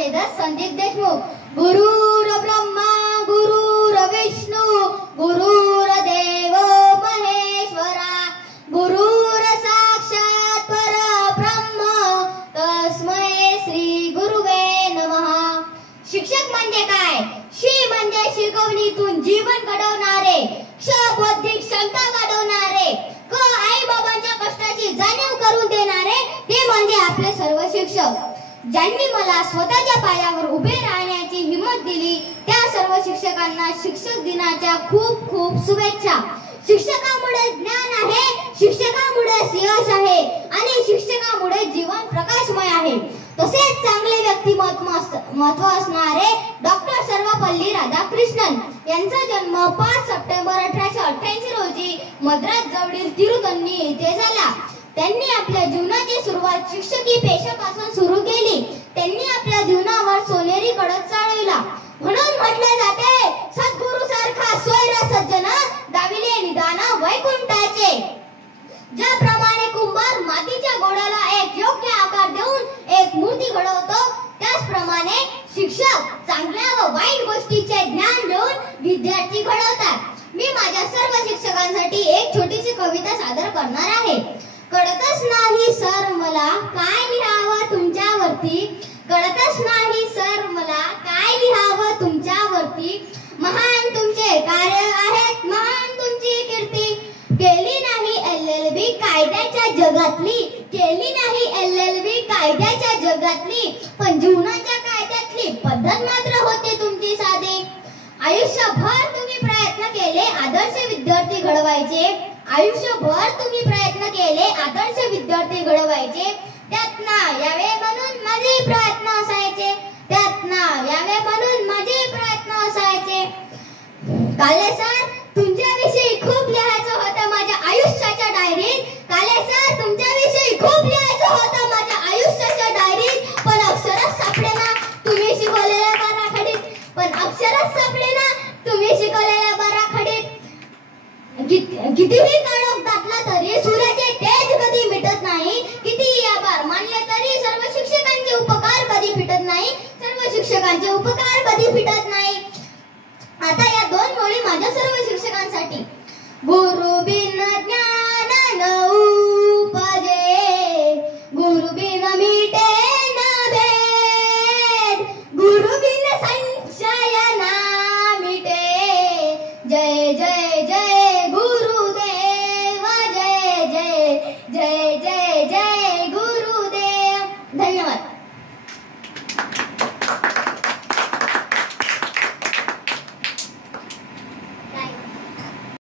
वेद संदीप देशमुख. गुरुर ब्रह्मा गुरुर विष्णू गुरुर्देव महेश्वरा गुरुर साक्षात परब्रह्म तस्मै श्री गुरुवे नमः. शिक्षक म्हणजे काय? शी म्हणजे शिकवणीतून जीवन घडवणारे, क्ष बौद्धिक क्षमता घडवणारे, क आई बाबांच्या कष्टाची जाणीव करून देणारे, ते म्हणजे आपले सर्व शिक्षक. ज्यांनी मला स्वतःच्या पायावर उभे राहण्याची हिंमत दिली त्या सर्व शिक्षकांना शिक्षक दिनाच्या खूप खूप शुभेच्छा. शिक्षकामुळे ज्ञान आहे, शिक्षकामुळे यश आहे आणि शिक्षकामुळे जीवन प्रकाशमय आहे. तसेच चांगले व्यक्तिमत्व असणारे डॉक्टर सर्वपल्ली राधाकृष्णन यांचा जन्म 5 सप्टेंबर 1888 रोजी मद्रास जवळील तिरुतन्नी येथे झाला. त्यांनी आपल्या जीवनाची सुरुवात शिक्षकी पेशापासून सुरू केली. त्यांनी आपल्या जीवनावर सोनेरी कळस चालविला. म्हणून म्हटले जाते, सद्गुरु सारखा स्वैर सज्जन दाविले निदान वैकुंठाचे. ज्याप्रमाणे कुंभार मातीच्या गोळ्याला एक योग्य आकार देऊन एक मूर्ती घडवतो, त्याचप्रमाणे शिक्षक चांगल्या व वाईट गोष्टीचे ज्ञान देऊन विद्यार्थी घडवतात. मी माझ्या सर्व शिक्षकांसाठी एक छोटीशी कविता सादर करणार आहे. कळतच नाही सर मला काय लिहावं तुमच्यावरती, कळतच नाही सर मला काय लिहावं तुमच्यावरती. महान तुमचे कार्य आहेत, महान तुमची कीर्ती. केली नाही LLB कायद्याच्या जगातली, केली नाही LLB कायद्याच्या जगातली, पण जीवनाच्या कायद्यातली पद्धत मात्र होते तुमची साधी. आयुष्यभर तुम्ही प्रयत्न केले आदर्श विद्यार्थी घडवायचे, आयुष्यभर तुम्ही प्रयत्न केले आदर्श विद्यार्थी घडवायचे. त्यात नाव यावे म्हणून माझे प्रयत्न असायचे, त्यात नाव यावे म्हणून माझे प्रयत्न असायचे. काले सर तुमच्याविषयी खूप लिहायचं होतं माझ्या आयुष्याच्या डायरीत, काले सर तुमच्याविषयी खूप लिहायचं होतं माझ्या आयुष्याच्या डायरीत, पण अक्षरच सापडे ना तुम्ही शिकवलेल्या बाराखडीत, पण अक्षरच सापडे ना तुम्ही शिकवलेल्या बाराखडीत. कितीही काळोख दाटला तरी सूर्याचे तेज कधी मिटत नाही, कितीही आभार मानले तरी सर्व शिक्षकांचे उपकार कधी फिटत नाही, सर्व शिक्षकांचे उपकार कधी फिटत नाही. आता या 2 ओळी माझ्या सर्व शिक्षकांसाठी. गुरु बिन ज्ञान नऊ